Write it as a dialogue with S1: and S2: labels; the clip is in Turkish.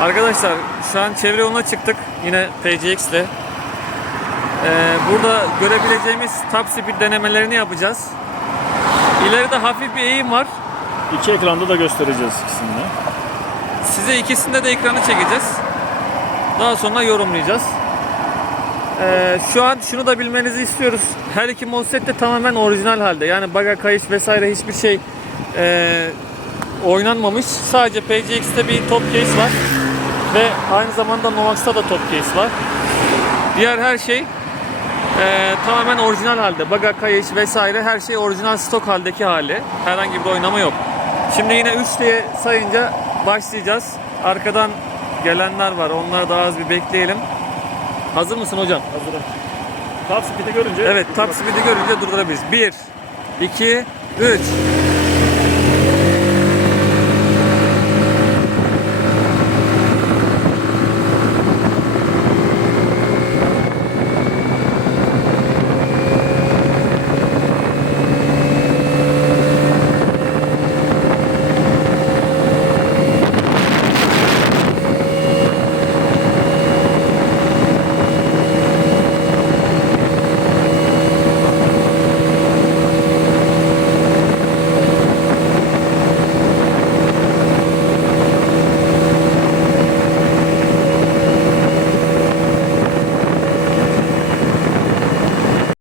S1: Arkadaşlar şu an çevre yoluna çıktık yine PCX ile. Ee, burada görebileceğimiz top speed denemelerini yapacağız. İleride hafif bir eğim var.
S2: İki ekranda da göstereceğiz ikisini de.
S1: Size ikisinde de ekranı çekeceğiz. Daha sonra yorumlayacağız. Ee, şu an şunu da bilmenizi istiyoruz. Her iki motosiklet de tamamen orijinal halde. Yani baga kayış vesaire hiçbir şey e, oynanmamış. Sadece PCX'te bir top case var. Ve aynı zamanda Novax'ta da top case var. Diğer her şey e, tamamen orijinal halde. Baga kayış vesaire her şey orijinal stok haldeki hali. Herhangi bir oynama yok. Şimdi yine 3 diye sayınca başlayacağız. Arkadan gelenler var. Onları daha az bir bekleyelim. Hazır mısın hocam?
S2: Hazırım. Top speed'i görünce
S1: Evet, top speed'i görünce durdurabiliriz. 1, 2, 3.